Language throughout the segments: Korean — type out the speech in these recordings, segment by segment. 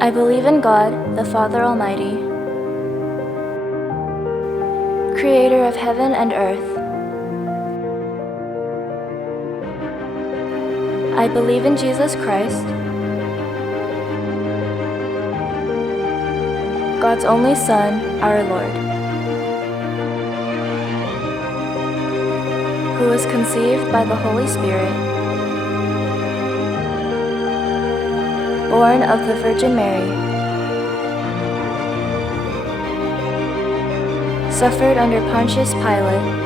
I believe in God, the Father Almighty, creator of heaven and earth. I believe in Jesus Christ, God's only Son, our Lord, who was conceived by the Holy Spirit, born of the Virgin Mary, suffered under Pontius Pilate,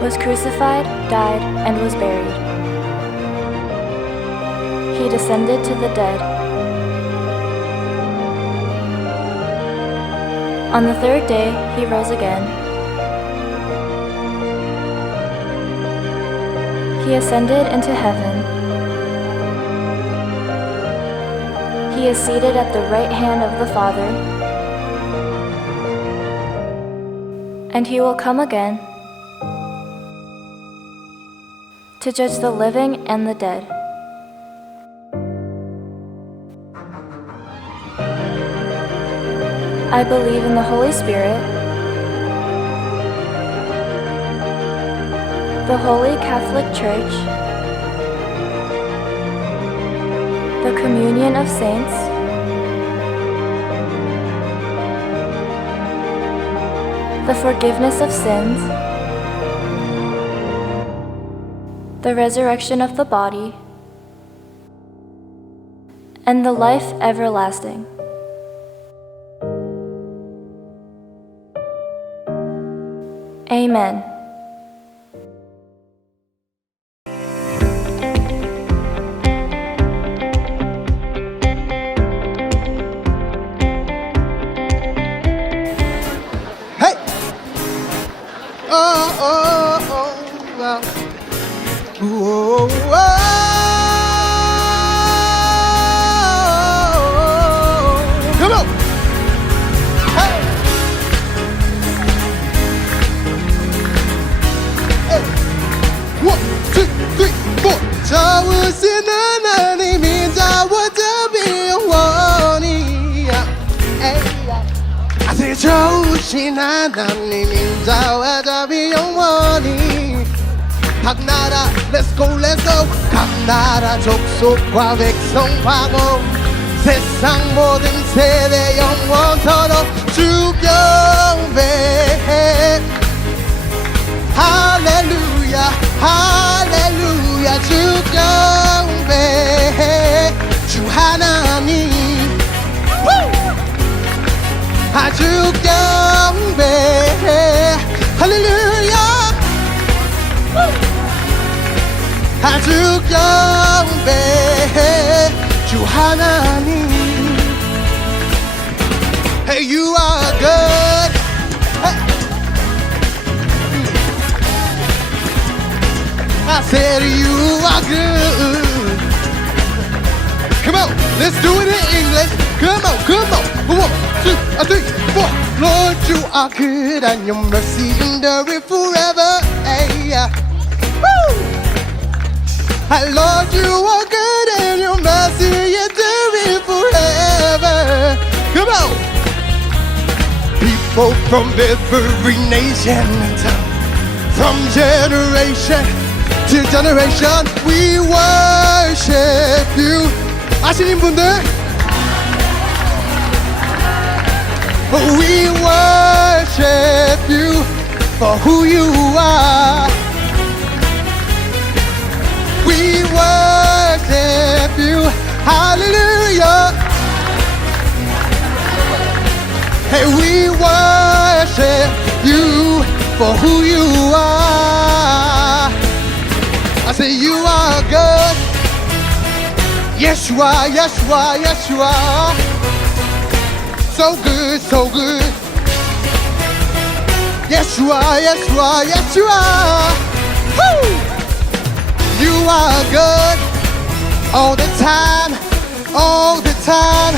was crucified, died, and was buried. He descended to the dead. On the third day, he rose again. He ascended into heaven. He is seated at the right hand of the Father, and he will come again to judge the living and the dead. I believe in the Holy Spirit, the Holy Catholic Church, the communion of saints, the forgiveness of sins, the resurrection of the body, and the life everlasting. Amen. Hey! Well. Whoa, come on! Hey! Hey! 1, 2, 3, 4. 叫我是男男，你名叫我这边我你呀，哎呀！I say 叫我是男男，你名叫我这边我你。 각 나라 Let's go Let's go 각 나라 족속과 백성하고 세상 모든 세대 영원토록 주 경배해 할렐루야 할렐루야 주 경배해 주 하나님 아주 경배해 할렐루야 아주 경배해 주 하나님. Hey, you are good. Hey. I said you are good. Come on, let's do it in English. Come on, come on. 1, 2, 3, 4. Lord, you are good and your mercy endureth forever. Hey, woo! Lord, you are good and your mercy endureth forever. Come on! People from every nation and tongue, from generation to generation, we worship you. 아시는 분들? We worship you for who you are. We worship you, hallelujah. Hey, we worship you for who you are. I say you are good. Yes you are, yes you are, yes you are. So good, so good. Yes you are, yes you are, yes you are. Woo! You are good all the time, all the time.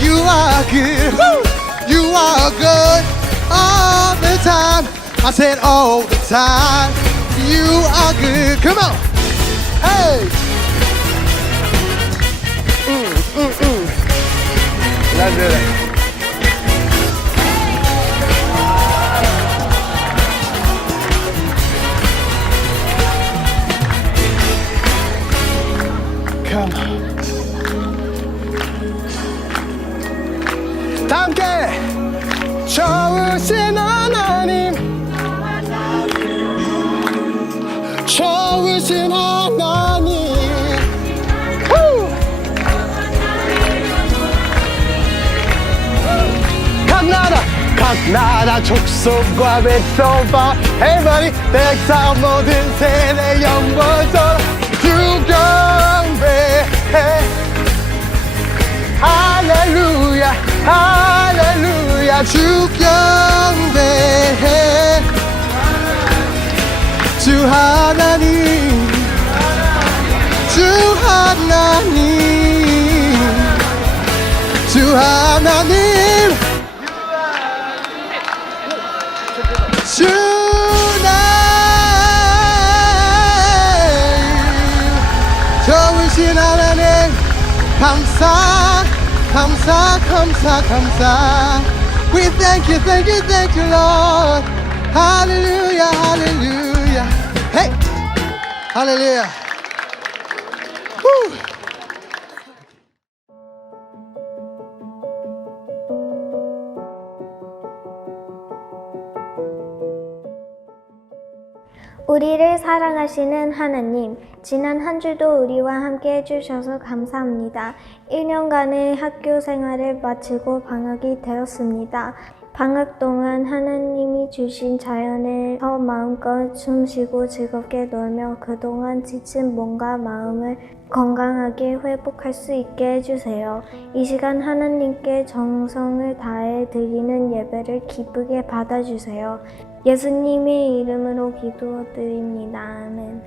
You are good. Woo! You are good all the time. I said all the time. You are good. Come on. Hey. Let's do that. Come on. 다 함께 좋으신 하나님, 좋으신 하나님. 각 나라 족속과 백성과 everybody 백성 모든 세대 영원토록 주경배해. 할렐루야 할렐루야 주경배해. 주 하나님 주 하나님 주 하나님 주님 좋으신 하나님 감사 감사 감사 감사. We thank you thank you thank you Lord. Hallelujah hallelujah. Hey hallelujah. Woo. 우리를 사랑하시는 하나님, 지난 한 주도 우리와 함께 해주셔서 감사합니다. 1년간의 학교 생활을 마치고 방학이 되었습니다. 방학 동안 하나님이 주신 자연에서 마음껏 숨쉬고 즐겁게 놀며 그동안 지친 몸과 마음을 건강하게 회복할 수 있게 해주세요. 이 시간 하나님께 정성을 다해 드리는 예배를 기쁘게 받아주세요. 예수님의 이름으로 기도드립니다. 아멘.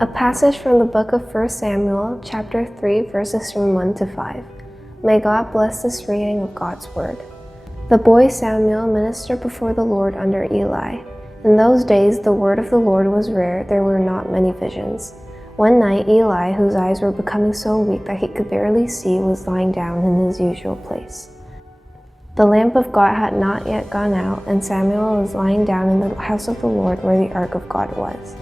A passage from the book of 1 Samuel, chapter 3, verses from 1 to 5. May God bless this reading of God's word. The boy Samuel ministered before the Lord under Eli. In those days, the word of the Lord was rare, there were not many visions. One night, Eli, whose eyes were becoming so weak that he could barely see, was lying down in his usual place. The lamp of God had not yet gone out, and Samuel was lying down in the house of the Lord where the ark of God was.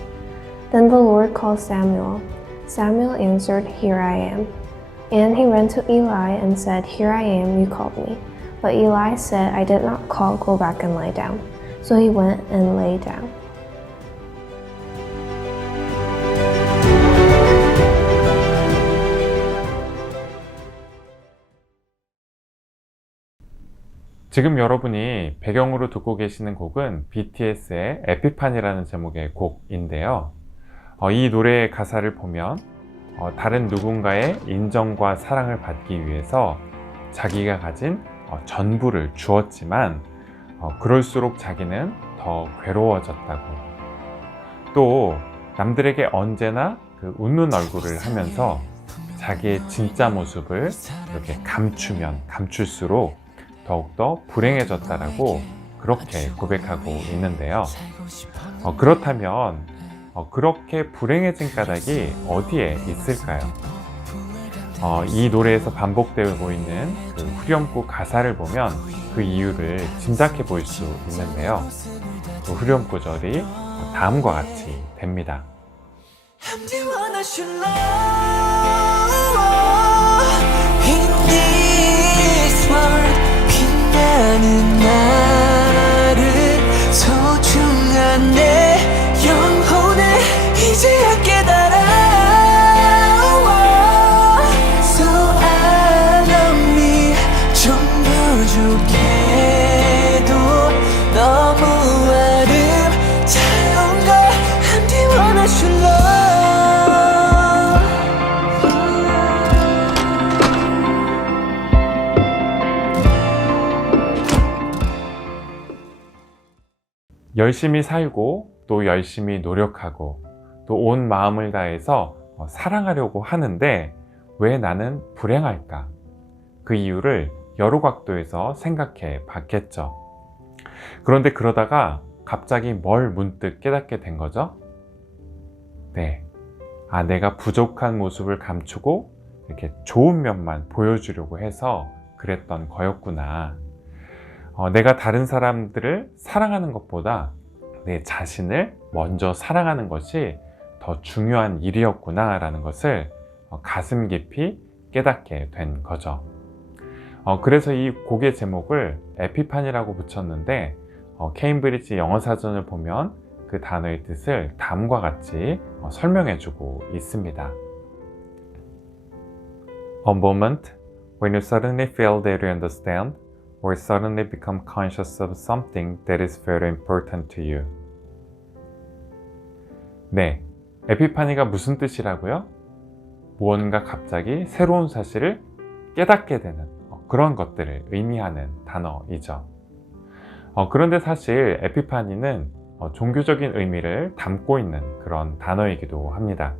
Then the Lord called Samuel. Samuel answered, "Here I am." And he ran to Eli and said, "Here I am, you called me." But Eli said, "I did not call, go back and lie down." So he went and lay down. 지금 여러분이 배경으로 듣고 계시는 곡은 BTS의 에피판이라는 제목의 곡인데요. 이 노래의 가사를 보면 다른 누군가의 인정과 사랑을 받기 위해서 자기가 가진 전부를 주었지만 그럴수록 자기는 더 괴로워졌다고, 또 남들에게 언제나 그 웃는 얼굴을 하면서 자기의 진짜 모습을 이렇게 감추면 감출수록 더욱더 불행해졌다라고 그렇게 고백하고 있는데요. 그렇다면 그렇게 불행해진 까닭이 어디에 있을까요? 이 노래에서 반복되고 있는 그 후렴구 가사를 보면 그 이유를 짐작해 볼 수 있는데요. 그 후렴 구절이 다음과 같이 됩니다. 빛나는 나를 소중한 내 영혼을 이제야 깨달아. So I love me 좀 부족해도 너무 아름다운 걸 I'm the one I should love. 열심히 살고 또 열심히 노력하고 또 온 마음을 다해서 사랑하려고 하는데 왜 나는 불행할까? 그 이유를 여러 각도에서 생각해 봤겠죠. 그런데 그러다가 갑자기 뭘 문득 깨닫게 된 거죠? 네. 내가 부족한 모습을 감추고 이렇게 좋은 면만 보여주려고 해서 그랬던 거였구나. 내가 다른 사람들을 사랑하는 것보다 내 자신을 먼저 사랑하는 것이 더 중요한 일이었구나 라는 것을 가슴 깊이 깨닫게 된 거죠. 그래서 이 곡의 제목을 에피파니라고 붙였는데 케임브리지 영어사전을 보면 그 단어의 뜻을 다음과 같이 설명해 주고 있습니다. A moment when you suddenly feel that you understand or suddenly become conscious of something that is very important to you. 네, 에피파니가 무슨 뜻이라고요? 무언가 갑자기 새로운 사실을 깨닫게 되는 그런 것들을 의미하는 단어이죠. 그런데 사실 에피파니는 종교적인 의미를 담고 있는 그런 단어이기도 합니다.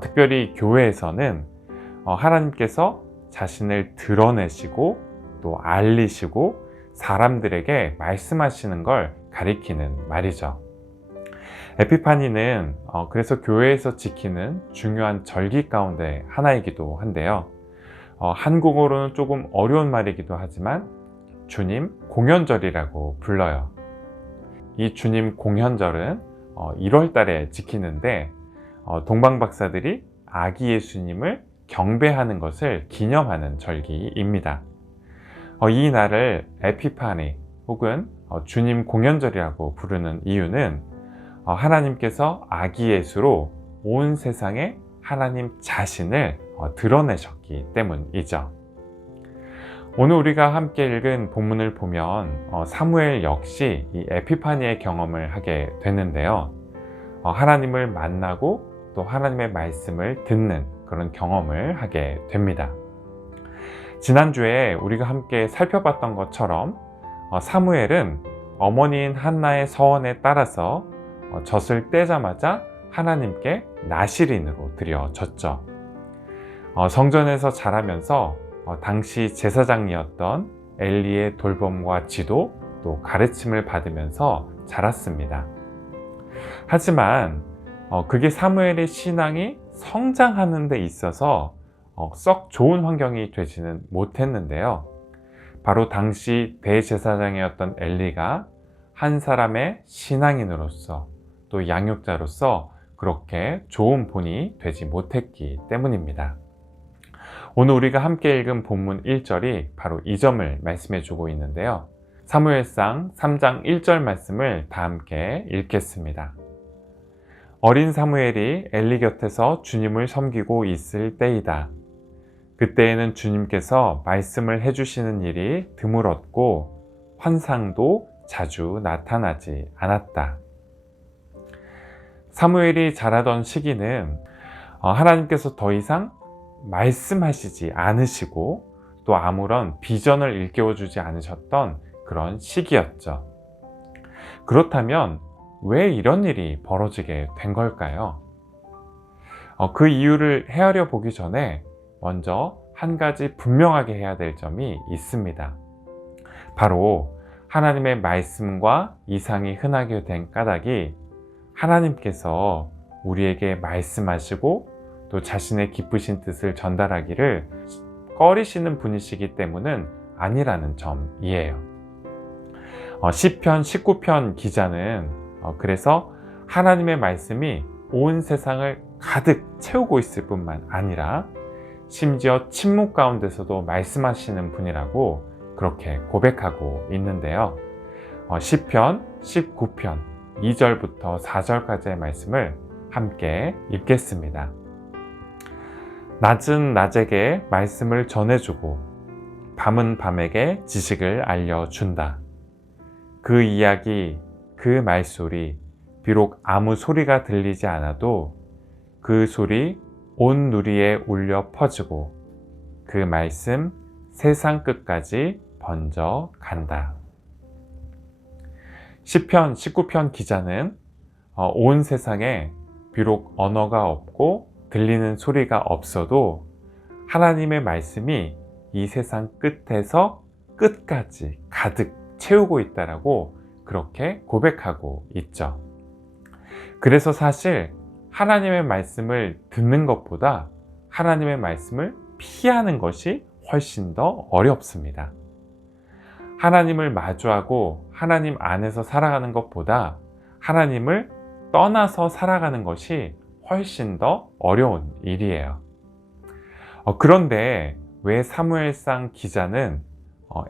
특별히 교회에서는 하나님께서 자신을 드러내시고 또 알리시고 사람들에게 말씀하시는 걸 가리키는 말이죠. 에피파니는 그래서 교회에서 지키는 중요한 절기 가운데 하나이기도 한데요. 한국어로는 조금 어려운 말이기도 하지만 주님 공연절이라고 불러요. 이 주님 공연절은 1월 달에 지키는데 동방박사들이 아기 예수님을 경배하는 것을 기념하는 절기입니다. 이 날을 에피파니 혹은 주님 공연절이라고 부르는 이유는 하나님께서 아기 예수로 온 세상에 하나님 자신을 드러내셨기 때문이죠. 오늘 우리가 함께 읽은 본문을 보면 사무엘 역시 이 에피파니의 경험을 하게 되는데요. 하나님을 만나고 또 하나님의 말씀을 듣는 그런 경험을 하게 됩니다. 지난주에 우리가 함께 살펴봤던 것처럼 사무엘은 어머니인 한나의 서원에 따라서 젖을 떼자마자 하나님께 나실인으로 드려졌죠. 성전에서 자라면서 당시 제사장이었던 엘리의 돌봄과 지도 또 가르침을 받으면서 자랐습니다. 하지만 그게 사무엘의 신앙이 성장하는 데 있어서 썩 좋은 환경이 되지는 못했는데요. 바로 당시 대제사장이었던 엘리가 한 사람의 신앙인으로서 또 양육자로서 그렇게 좋은 본이 되지 못했기 때문입니다. 오늘 우리가 함께 읽은 본문 1절이 바로 이 점을 말씀해 주고 있는데요. 사무엘상 3장 1절 말씀을 다 함께 읽겠습니다. 어린 사무엘이 엘리 곁에서 주님을 섬기고 있을 때이다. 그때에는 주님께서 말씀을 해주시는 일이 드물었고 환상도 자주 나타나지 않았다. 사무엘이 자라던 시기는 하나님께서 더 이상 말씀하시지 않으시고 또 아무런 비전을 일깨워주지 않으셨던 그런 시기였죠. 그렇다면 왜 이런 일이 벌어지게 된 걸까요? 그 이유를 헤아려 보기 전에 먼저 한 가지 분명하게 해야 될 점이 있습니다. 바로 하나님의 말씀과 이상이 흔하게 된 까닭이 하나님께서 우리에게 말씀하시고 또 자신의 기쁘신 뜻을 전달하기를 꺼리시는 분이시기 때문은 아니라는 점이에요. 시편 19편 기자는 그래서 하나님의 말씀이 온 세상을 가득 채우고 있을 뿐만 아니라 심지어 침묵 가운데서도 말씀하시는 분이라고 그렇게 고백하고 있는데요. 시편 19편 2절부터 4절까지의 말씀을 함께 읽겠습니다. 낮은 낮에게 말씀을 전해주고 밤은 밤에게 지식을 알려준다. 그 이야기, 그 말소리, 비록 아무 소리가 들리지 않아도 그 소리 온 누리에 울려 퍼지고 그 말씀 세상 끝까지 번져 간다. 시편 19편 기자는 온 세상에 비록 언어가 없고 들리는 소리가 없어도 하나님의 말씀이 이 세상 끝에서 끝까지 가득 채우고 있다라고 그렇게 고백하고 있죠. 그래서 사실 하나님의 말씀을 듣는 것보다 하나님의 말씀을 피하는 것이 훨씬 더 어렵습니다. 하나님을 마주하고 하나님 안에서 살아가는 것보다 하나님을 떠나서 살아가는 것이 훨씬 더 어려운 일이에요. 그런데 왜 사무엘상 기자는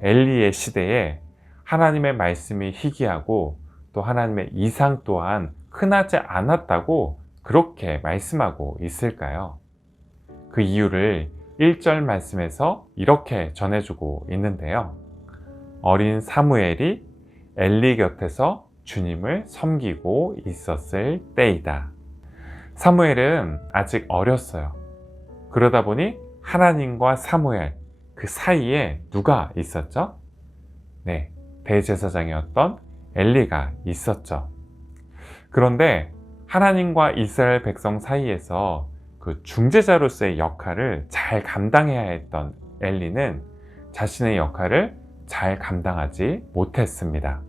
엘리의 시대에 하나님의 말씀이 희귀하고 또 하나님의 이상 또한 흔하지 않았다고 그렇게 말씀하고 있을까요? 그 이유를 1절 말씀에서 이렇게 전해주고 있는데요. 어린 사무엘이 엘리 곁에서 주님을 섬기고 있었을 때이다. 사무엘은 아직 어렸어요. 그러다 보니 하나님과 사무엘 그 사이에 누가 있었죠? 네, 대제사장이었던 엘리가 있었죠. 그런데 하나님과 이스라엘 백성 사이에서 그 중재자로서의 역할을 잘 감당해야 했던 엘리는 자신의 역할을 잘 감당하지 못했습니다.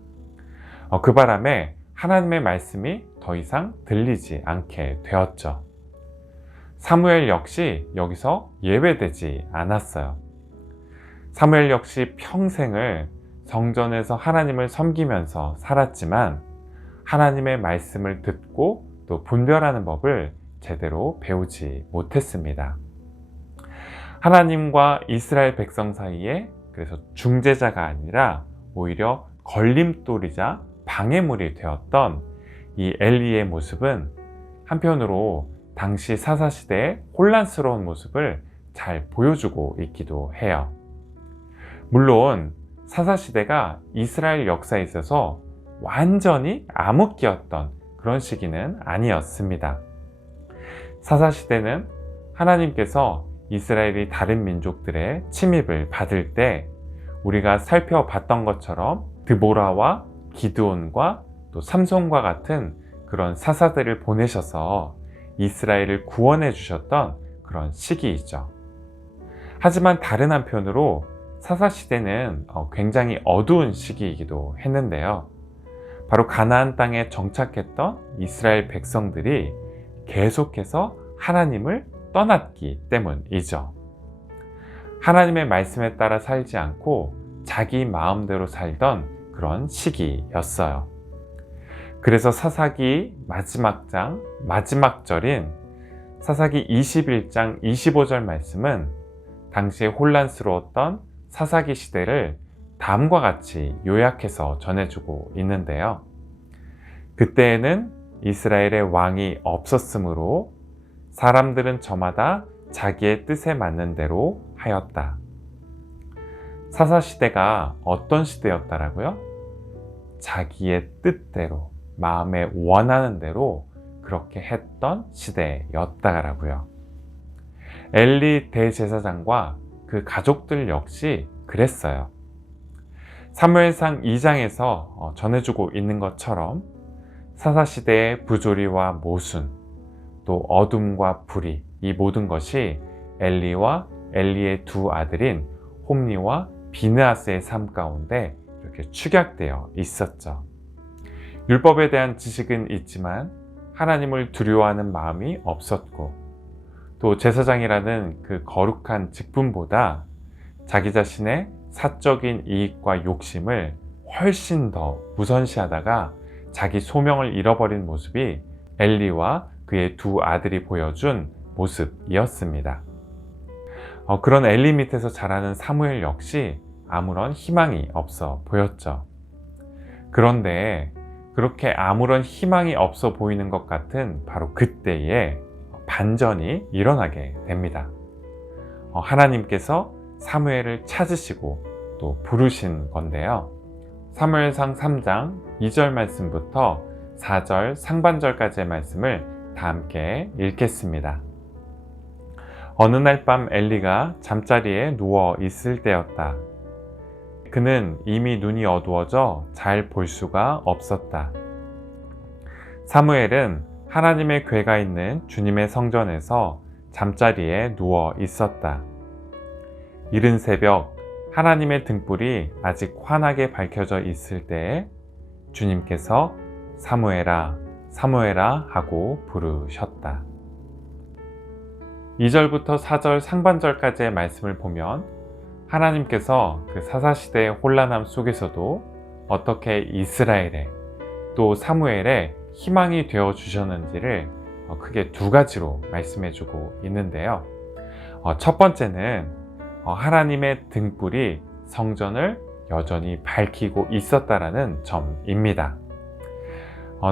그 바람에 하나님의 말씀이 더 이상 들리지 않게 되었죠. 사무엘 역시 여기서 예외되지 않았어요. 사무엘 역시 평생을 성전에서 하나님을 섬기면서 살았지만 하나님의 말씀을 듣고 또 분별하는 법을 제대로 배우지 못했습니다. 하나님과 이스라엘 백성 사이에 그래서 중재자가 아니라 오히려 걸림돌이자 방해물이 되었던 이 엘리의 모습은 한편으로 당시 사사시대의 혼란스러운 모습을 잘 보여주고 있기도 해요. 물론 사사시대가 이스라엘 역사에 있어서 완전히 암흑기였던 그런 시기는 아니었습니다. 사사시대는 하나님께서 이스라엘이 다른 민족들의 침입을 받을 때 우리가 살펴봤던 것처럼 드보라와 기드온과 또 삼손과 같은 그런 사사들을 보내셔서 이스라엘을 구원해 주셨던 그런 시기이죠. 하지만 다른 한편으로 사사시대는 굉장히 어두운 시기이기도 했는데요. 바로 가나안 땅에 정착했던 이스라엘 백성들이 계속해서 하나님을 떠났기 때문이죠. 하나님의 말씀에 따라 살지 않고 자기 마음대로 살던 그런 시기였어요. 그래서 사사기 마지막 장, 마지막 절인 사사기 21장 25절 말씀은 당시에 혼란스러웠던 사사기 시대를 다음과 같이 요약해서 전해주고 있는데요. 그때에는 이스라엘의 왕이 없었으므로 사람들은 저마다 자기의 뜻에 맞는 대로 하였다. 사사시대가 어떤 시대였다라고요? 자기의 뜻대로, 마음에 원하는 대로 그렇게 했던 시대였다라고요. 엘리 대제사장과 그 가족들 역시 그랬어요. 사무엘상 2장에서 전해주고 있는 것처럼 사사시대의 부조리와 모순, 또 어둠과 불의, 이 모든 것이 엘리와 엘리의 두 아들인 홈니와 비느하스의 삶 가운데 이렇게 축약되어 있었죠. 율법에 대한 지식은 있지만 하나님을 두려워하는 마음이 없었고, 또 제사장이라는 그 거룩한 직분보다 자기 자신의 사적인 이익과 욕심을 훨씬 더 우선시하다가 자기 소명을 잃어버린 모습이 엘리와 그의 두 아들이 보여준 모습이었습니다. 그런 엘리 밑에서 자라는 사무엘 역시 아무런 희망이 없어 보였죠. 그런데 그렇게 아무런 희망이 없어 보이는 것 같은 바로 그때에 반전이 일어나게 됩니다. 하나님께서 사무엘을 찾으시고 또 부르신 건데요. 사무엘상 3장 2절 말씀부터 4절 상반절까지의 말씀을 다 함께 읽겠습니다. 어느 날 밤 엘리가 잠자리에 누워 있을 때였다. 그는 이미 눈이 어두워져 잘 볼 수가 없었다. 사무엘은 하나님의 궤가 있는 주님의 성전에서 잠자리에 누워 있었다. 이른 새벽 하나님의 등불이 아직 환하게 밝혀져 있을 때에 주님께서 사무엘아, 사무엘아 하고 부르셨다. 2절부터 4절 상반절까지의 말씀을 보면 하나님께서 그 사사시대의 혼란함 속에서도 어떻게 이스라엘에 또 사무엘에 희망이 되어 주셨는지를 크게 두 가지로 말씀해 주고 있는데요. 첫 번째는 하나님의 등불이 성전을 여전히 밝히고 있었다라는 점입니다.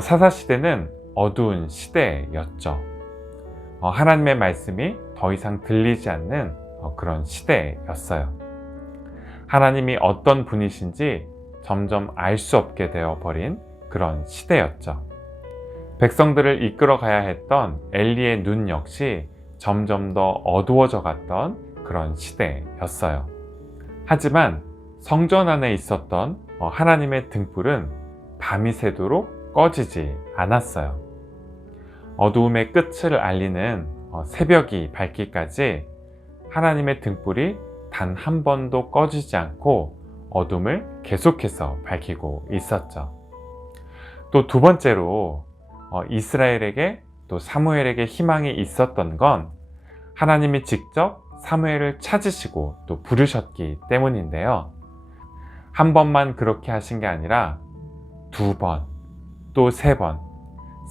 사사시대는 어두운 시대였죠. 하나님의 말씀이 더 이상 들리지 않는 그런 시대였어요. 하나님이 어떤 분이신지 점점 알 수 없게 되어버린 그런 시대였죠. 백성들을 이끌어 가야 했던 엘리의 눈 역시 점점 더 어두워져 갔던 그런 시대였어요. 하지만 성전 안에 있었던 하나님의 등불은 밤이 새도록 꺼지지 않았어요. 어두움의 끝을 알리는 새벽이 밝기까지 하나님의 등불이 단 한 번도 꺼지지 않고 어둠을 계속해서 밝히고 있었죠. 또 두 번째로 이스라엘에게 또 사무엘에게 희망이 있었던 건 하나님이 직접 사무엘을 찾으시고 또 부르셨기 때문인데요. 한 번만 그렇게 하신 게 아니라 두 번, 또 세 번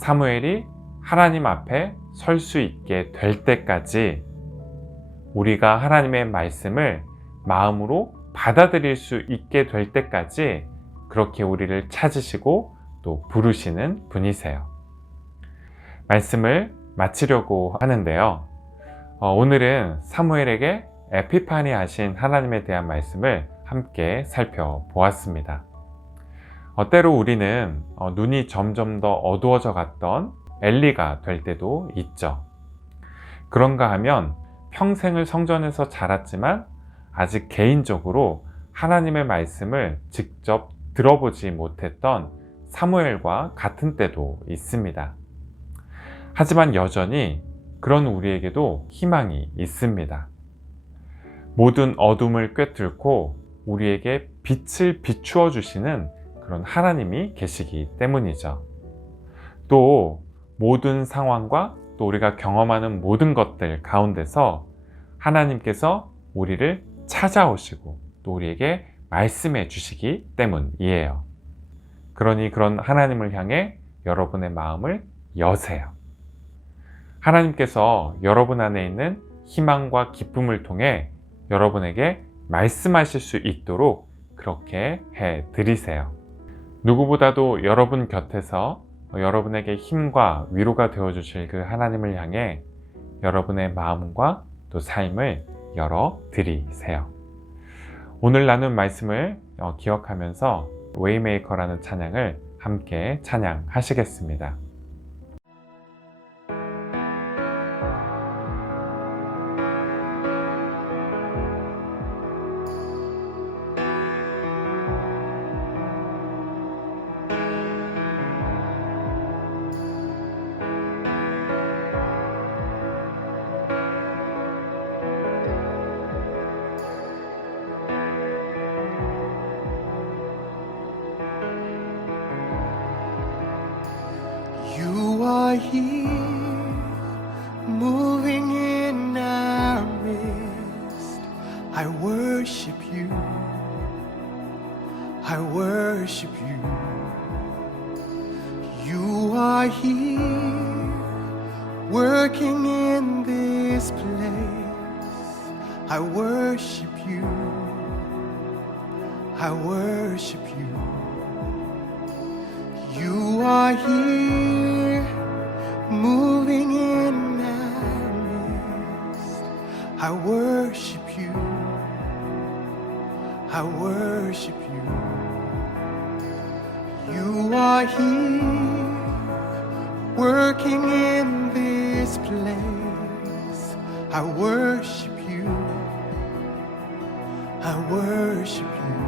사무엘이 하나님 앞에 설 수 있게 될 때까지 우리가 하나님의 말씀을 마음으로 받아들일 수 있게 될 때까지 그렇게 우리를 찾으시고 또 부르시는 분이세요. 말씀을 마치려고 하는데요. 오늘은 사무엘에게 에피파니 하신 하나님에 대한 말씀을 함께 살펴보았습니다. 때로 우리는 눈이 점점 더 어두워져 갔던 엘리가 될 때도 있죠. 그런가 하면 평생을 성전에서 자랐지만 아직 개인적으로 하나님의 말씀을 직접 들어보지 못했던 사무엘과 같은 때도 있습니다. 하지만 여전히 그런 우리에게도 희망이 있습니다. 모든 어둠을 꿰뚫고 우리에게 빛을 비추어 주시는 그런 하나님이 계시기 때문이죠. 또 모든 상황과 또 우리가 경험하는 모든 것들 가운데서 하나님께서 우리를 찾아오시고 또 우리에게 말씀해 주시기 때문이에요. 그러니 그런 하나님을 향해 여러분의 마음을 여세요. 하나님께서 여러분 안에 있는 희망과 기쁨을 통해 여러분에게 말씀하실 수 있도록 그렇게 해 드리세요. 누구보다도 여러분 곁에서 여러분에게 힘과 위로가 되어 주실 그 하나님을 향해 여러분의 마음과 또 삶을 열어 드리세요. 오늘 나눈 말씀을 기억하면서 웨이메이커라는 찬양을 함께 찬양하시겠습니다. You are here, moving in our midst. I worship you. I worship you. You are here, working in this place. I worship you. I worship you. You are here, moving in our midst. I worship you. I worship you. You are here, working in this place. I worship you. I worship you.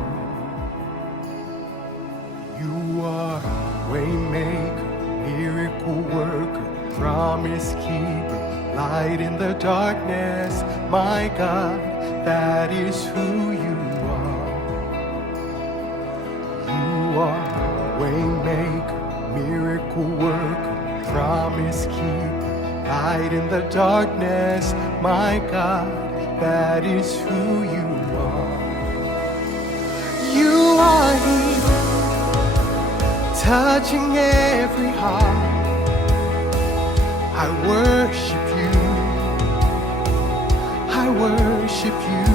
You are Waymaker, miracle worker, promise keeper, light in the darkness. My God, that is who you are. You are Waymaker, miracle worker, promise keeper, light in the darkness. My God, that is who you are. You are here, touching every heart. I worship you, I worship you.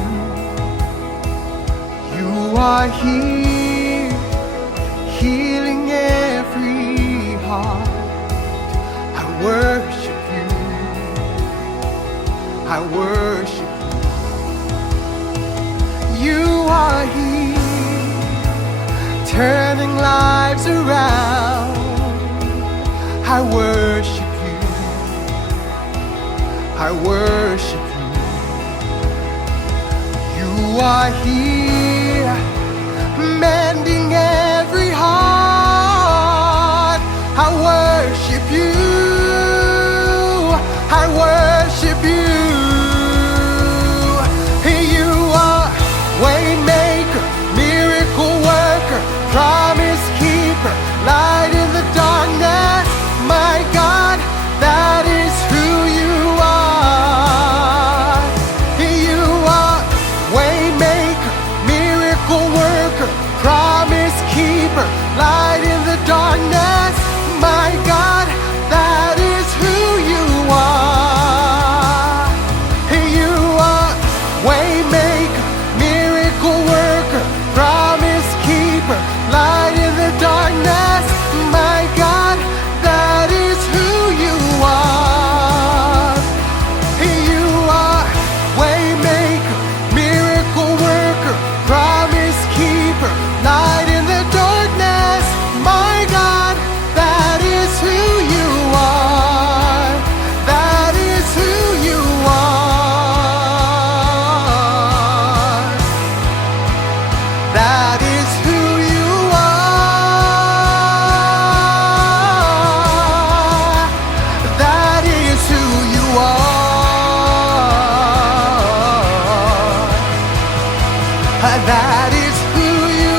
You are here, healing every heart. I worship you, I worship you. You are here, turning lives around. I worship you, I worship you. You are here, mending every heart. I worship you, I worship you. You are waymaker, miracle worker, promise keeper, light in the darkness. My God, that is who you are. You are waymaker, miracle worker, promise keeper, light in the darkness. My God, that is who you are. You are waymaker, miracle worker, promise keeper, light in the darkness. My God, that is who you are. You are waymaker, miracle worker, promise keeper, light in the darkness. My God, that is who you are. That is who you are. That is who you are. That is who you are. That is who you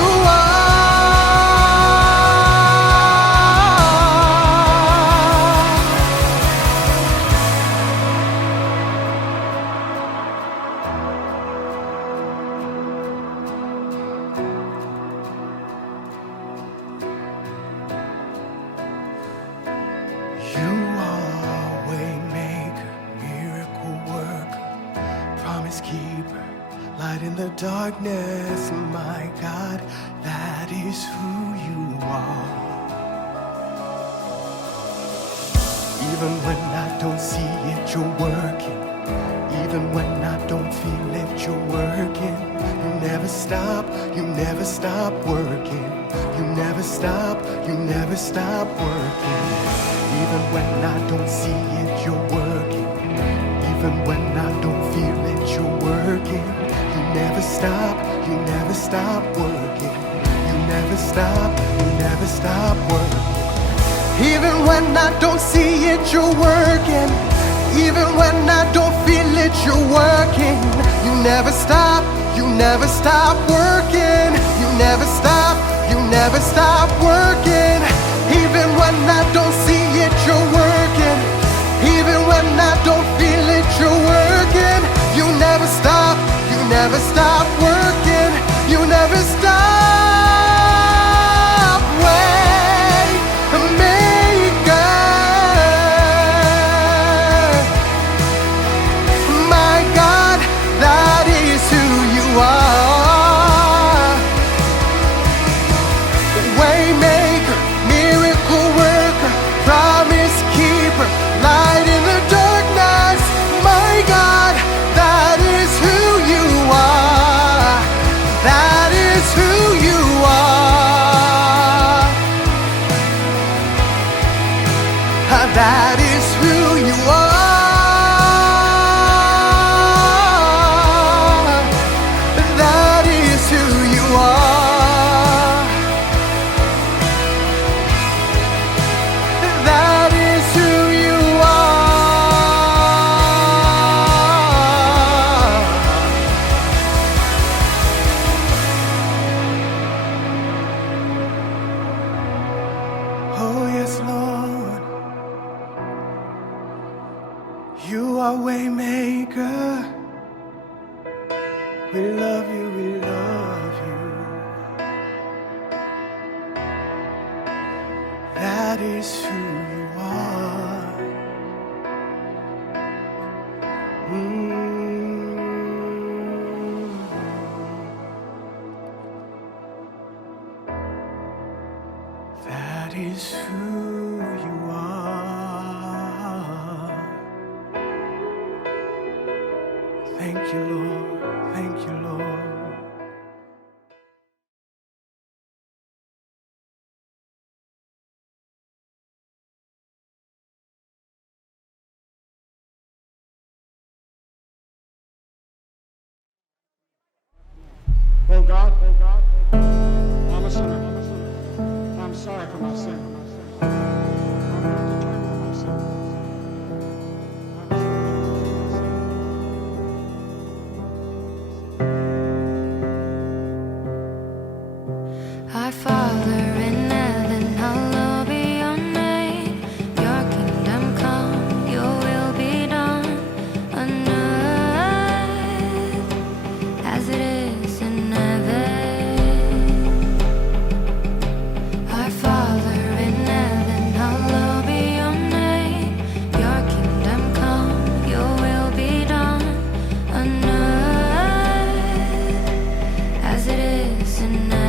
You are waymaker, miracle worker, promise keeper, light in the darkness. My God, that is who you are. Even when I don't see it, you're working. Even when I don't feel it, you're working. You never stop, you never stop working. You never stop, you never stop working. Even when I don't see it, you're working. Even when I don't feel it, you're working. You never stop, you never stop working. You never stop, you never stop working. Even when I don't see it, you're working. Even when I don't feel it, you're working. You never stop, you never stop working. You never stop, you never stop working. Even when I don't see it, you're working. Even when I don't feel it, you're working. You never stop, you never stop working. You never stop. Waymaker, miracle worker, promise keeper, light in the darkness. My God, that is who you are. That is who you are. That is who you are. Thank you, Lord. Thank you, Lord. Oh God, I'm a sinner. I'm sorry for my sin. I'm going to turn from my sin. Our Father in heaven, hallowed be your name. Your kingdom come, your will be done on earth as it is in heaven. Our Father in heaven, hallowed be your name. Your kingdom come, your will be done on earth as it is in heaven.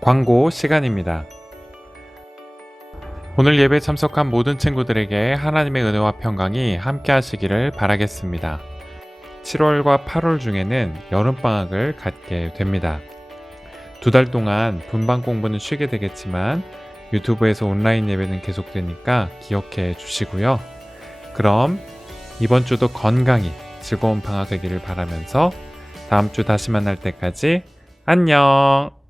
광고 시간입니다. 오늘 예배 참석한 모든 친구들에게 하나님의 은혜와 평강이 함께 하시기를 바라겠습니다. 7월과 8월 중에는 여름방학을 갖게 됩니다. 2달 동안 분방 공부는 쉬게 되겠지만 유튜브에서 온라인 예배는 계속되니까 기억해 주시고요. 그럼 이번 주도 건강히 즐거운 방학 되기를 바라면서 다음 주 다시 만날 때까지 안녕!